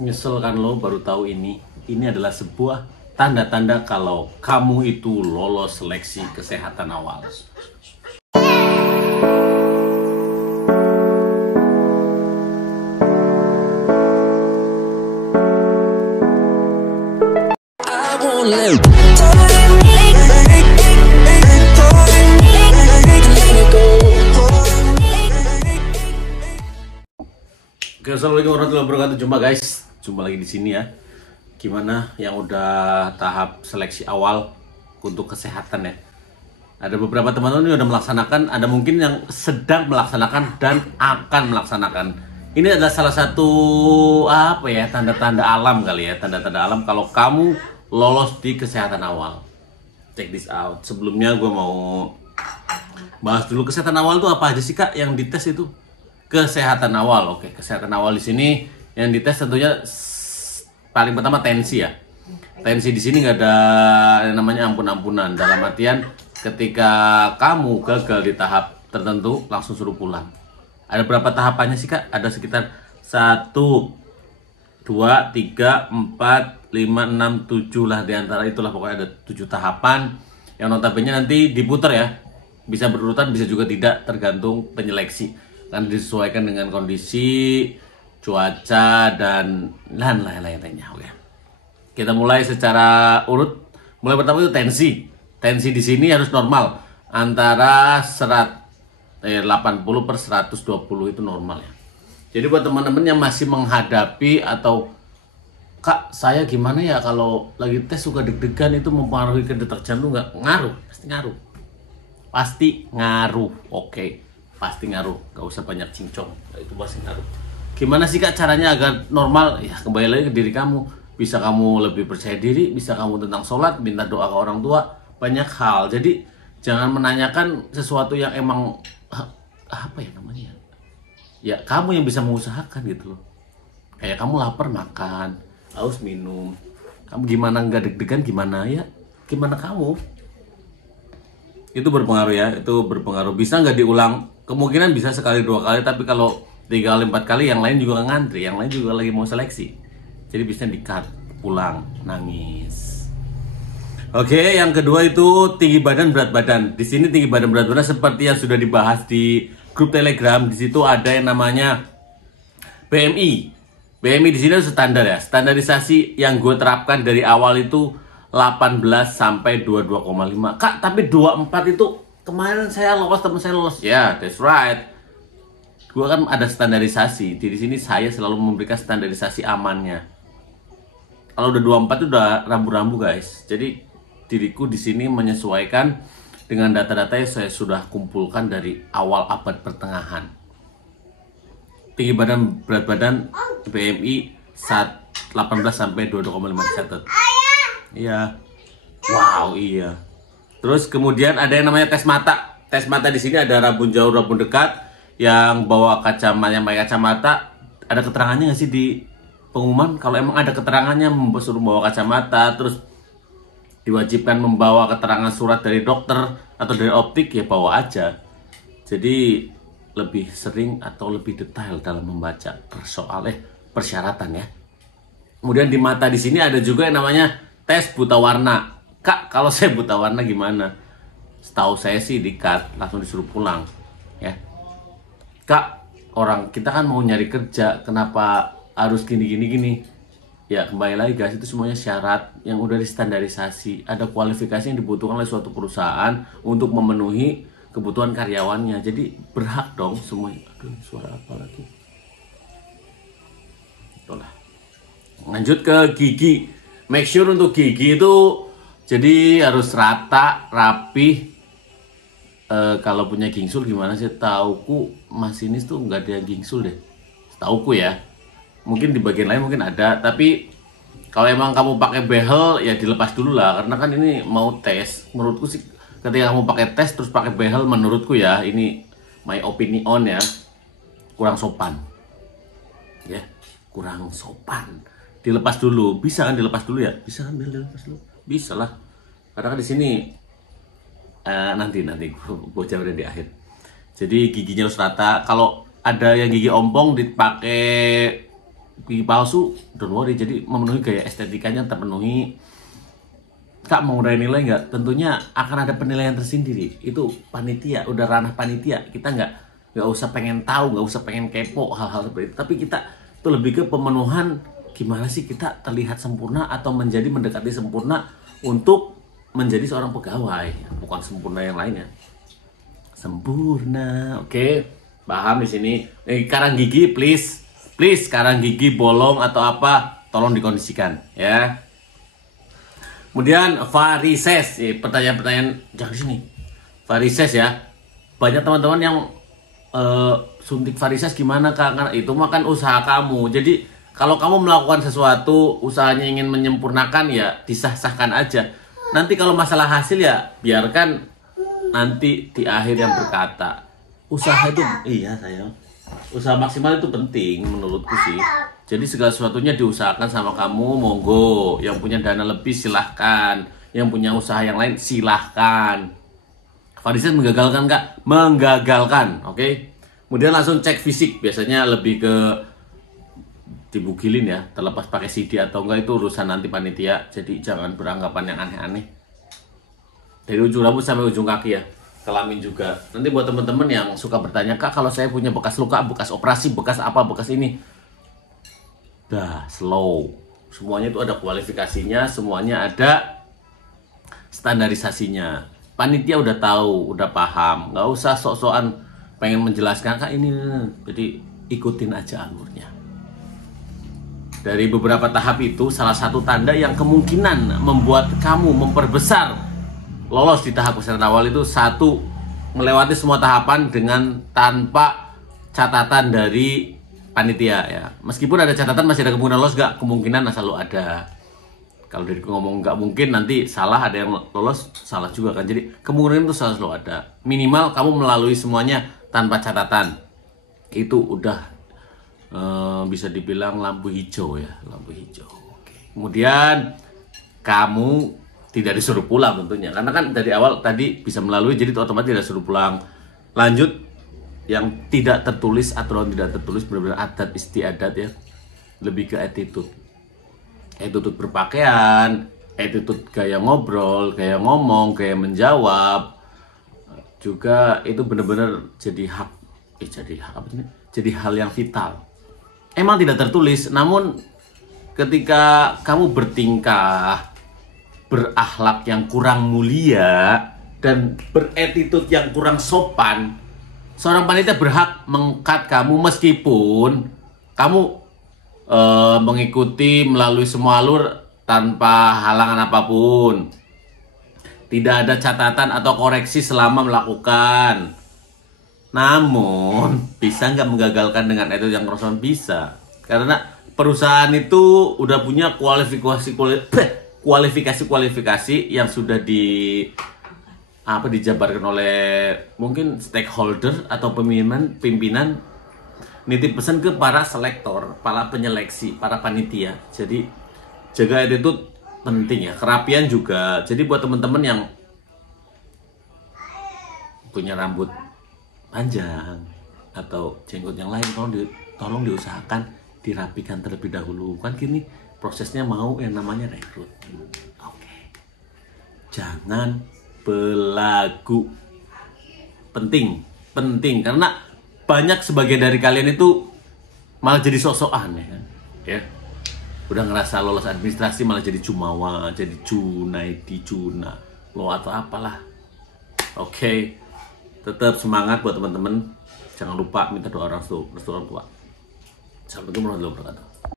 Nyesel kan lo baru tahu ini. Ini adalah sebuah tanda-tanda kalau kamu itu lolos seleksi kesehatan awal. Oke, assalamualaikum warahmatullahi wabarakatuh. Jumpa guys, jumpa lagi di sini ya. Gimana yang udah tahap seleksi awal untuk kesehatan ya? Ada beberapa teman-teman yang udah melaksanakan, ada mungkin yang sedang melaksanakan dan akan melaksanakan. Ini adalah salah satu apa ya, tanda-tanda alam kali ya, tanda-tanda alam kalau kamu lolos di kesehatan awal. Check this out. Sebelumnya gue mau bahas dulu kesehatan awal itu apa aja sih Kak yang dites itu? Kesehatan awal, oke. Kesehatan awal di sini yang dites tentunya paling pertama tensi ya. Tensi di sini nggak ada yang namanya ampun-ampunan. Dalam artian ketika kamu gagal di tahap tertentu langsung suruh pulang. Ada berapa tahapannya sih Kak? Ada sekitar 1, 2, 3, 4, 5, 6, 7 lah, diantara itulah pokoknya ada 7 tahapan yang notabene nanti diputar ya. Bisa berurutan, bisa juga tidak, tergantung penyeleksi. Kan disesuaikan dengan kondisi cuaca dan lain-lainnya. Oke. Kita mulai secara urut. Mulai pertama itu tensi. Tensi di sini harus normal antara 80/120 itu normal ya. Jadi buat teman-teman yang masih menghadapi atau Kak, saya gimana ya kalau lagi tes suka deg-degan, itu mempengaruhi ke detak jantung nggak? Ngaruh, pasti ngaruh. Pasti ngaruh, oke. Pasti ngaruh, gak usah banyak cincong, itu pasti ngaruh. Gimana sih Kak caranya agar normal? Ya kembali lagi ke diri kamu. Bisa kamu lebih percaya diri, bisa kamu tentang sholat, minta doa ke orang tua, banyak hal. Jadi jangan menanyakan sesuatu yang emang apa ya namanya, ya kamu yang bisa mengusahakan gitu loh. Kayak kamu lapar makan, haus minum. Kamu gimana nggak deg-degan, gimana ya, gimana kamu. Itu berpengaruh ya, itu berpengaruh. Bisa nggak diulang? Kemungkinan bisa sekali 2 kali, tapi kalau 3 kali 4 kali yang lain juga ngantri, yang lain juga lagi mau seleksi. Jadi bisa di-cut, pulang, nangis. Oke, yang kedua itu tinggi badan berat badan. Di sini tinggi badan berat badan seperti yang sudah dibahas di grup Telegram. Di situ ada yang namanya BMI. BMI di sini standar ya. Standarisasi yang gue terapkan dari awal itu 18 sampai 22,5. Kak, tapi 24 itu kemarin saya lolos, teman saya lolos. Ya, that's right. Gua kan ada standarisasi. Di sini saya selalu memberikan standarisasi amannya. Kalau udah 24 itu udah rambu-rambu, guys. Jadi diriku di sini menyesuaikan dengan data-data yang saya sudah kumpulkan dari awal abad pertengahan. Tinggi badan berat badan BMI 18 sampai 22,5 catat. Iya. Wow, iya. Terus kemudian ada yang namanya tes mata. Tes mata di sini ada rabun jauh, rabun dekat. Yang bawa kacamata, yang pakai kacamata, ada keterangannya nggak sih di pengumuman? Kalau emang ada keterangannya suruh bawa kacamata, terus diwajibkan membawa keterangan surat dari dokter atau dari optik, ya bawa aja. Jadi lebih sering atau lebih detail dalam membaca persyaratan ya. Kemudian di mata di sini ada juga yang namanya tes buta warna. Kak, kalau saya buta warna gimana? Setahu saya sih di-cut, langsung disuruh pulang ya. Kak, orang kita kan mau nyari kerja, kenapa harus gini? Ya kembali lagi guys, itu semuanya syarat yang udah distandarisasi. Ada kualifikasi yang dibutuhkan oleh suatu perusahaan untuk memenuhi kebutuhan karyawannya. Jadi berhak dong semuanya. Aduh, suara apa lagi? Itulah. Lanjut ke gigi. Make sure untuk gigi itu jadi harus rata, rapih. Kalau punya gingsul gimana sih? Tauku masinis tuh nggak ada yang gingsul deh. Tauku ya. Mungkin di bagian lain mungkin ada. Tapi kalau emang kamu pakai behel ya dilepas dulu lah. Karena kan ini mau tes. Menurutku sih ketika kamu pakai tes terus pakai behel, menurutku ya, ini my opinion ya, kurang sopan. Ya, kurang sopan. Dilepas dulu. Bisa kan dilepas dulu ya? Bisa kan behel dilepas dulu? Bisa lah. Karena kan di sini nanti gue jawabin di akhir. Jadi giginya harus rata. Kalau ada yang gigi ompong dipakai gigi palsu, don't worry. Jadi memenuhi gaya estetikanya terpenuhi. Kak mau ngurangin nilai nggak? Tentunya akan ada penilaian tersendiri. Itu panitia, udah ranah panitia. Kita nggak usah pengen tahu, nggak usah pengen kepo hal-hal seperti itu. Tapi kita tuh lebih ke pemenuhan, gimana sih kita terlihat sempurna atau mendekati sempurna untuk menjadi seorang pegawai, bukan sempurna yang lainnya. Sempurna, oke, paham di sini. Karang gigi, please, karang gigi bolong atau apa, tolong dikondisikan, ya. Kemudian varises, pertanyaan-pertanyaan jangan di sini. Varises ya, banyak teman-teman yang suntik varises gimana Kak? Karena itu makan usaha kamu. Jadi kalau kamu melakukan sesuatu, usahanya ingin menyempurnakan ya disah-sahkan aja. Nanti kalau masalah hasil ya biarkan nanti di akhir yang berkata. Usaha itu, iya sayang, usaha maksimal itu penting menurutku sih. Jadi segala sesuatunya diusahakan sama kamu, monggo. Yang punya dana lebih silahkan, yang punya usaha yang lain silahkan. Varises menggagalkan Kak? Menggagalkan, oke? Kemudian langsung cek fisik, biasanya lebih ke dibugilin ya, terlepas pakai CD atau enggak itu urusan nanti panitia. Jadi jangan beranggapan yang aneh-aneh. Dari ujung rambut sampai ujung kaki ya, kelamin juga. Nanti buat teman-teman yang suka bertanya, Kak kalau saya punya bekas luka, bekas operasi, bekas apa, bekas ini, dah slow. Semuanya itu ada kualifikasinya, semuanya ada standarisasinya. Panitia udah tahu, udah paham, nggak usah sok-sokan pengen menjelaskan Kak ini. Jadi ikutin aja alurnya. Dari beberapa tahap itu, salah satu tanda yang kemungkinan membuat kamu memperbesar lolos di tahap kesehatan awal itu, satu, melewati semua tahapan dengan tanpa catatan dari panitia ya. Meskipun ada catatan masih ada kemungkinan lolos gak? Kemungkinan selalu ada. Kalau dari ngomong nggak mungkin nanti salah, ada yang lolos salah juga kan. Jadi kemungkinan itu selalu ada. Minimal kamu melalui semuanya tanpa catatan. Itu udah bisa dibilang lampu hijau ya, lampu hijau. Oke. Kemudian kamu tidak disuruh pulang tentunya, karena kan dari awal tadi bisa melalui, jadi otomatis tidak disuruh pulang. Lanjut yang tidak tertulis, aturan tidak tertulis, benar-benar adat istiadat ya, lebih ke attitude berpakaian, attitude gaya ngobrol, gaya ngomong, gaya menjawab, juga itu benar-benar jadi hak, jadi hal yang vital. Emang tidak tertulis, namun ketika kamu bertingkah, berakhlak yang kurang mulia, dan beretitude yang kurang sopan, seorang panitia berhak meng-cut kamu meskipun kamu mengikuti melalui semua alur tanpa halangan apapun. Tidak ada catatan atau koreksi selama melakukan. Namun, bisa nggak menggagalkan dengan itu yang kosong? Bisa. Karena perusahaan itu udah punya kualifikasi yang sudah dijabarkan oleh mungkin stakeholder atau pimpinan nitip pesan ke para selektor, para penyeleksi, para panitia. Jadi jaga attitude penting ya, kerapian juga. Jadi buat teman-teman yang punya rambut panjang atau jenggot yang lain, tolong diusahakan dirapikan terlebih dahulu. Kan gini prosesnya mau yang namanya rekrut. Oke. Jangan belagu. Penting karena banyak sebagian dari kalian itu malah jadi sok-sokan ya kan. Ya. Udah ngerasa lolos administrasi malah jadi jumawa, jadi junaidi, juna, lo atau apalah. Oke. Tetap semangat buat teman-teman. Jangan lupa minta doa restu orang tua. Assalamualaikum warahmatullahi wabarakatuh.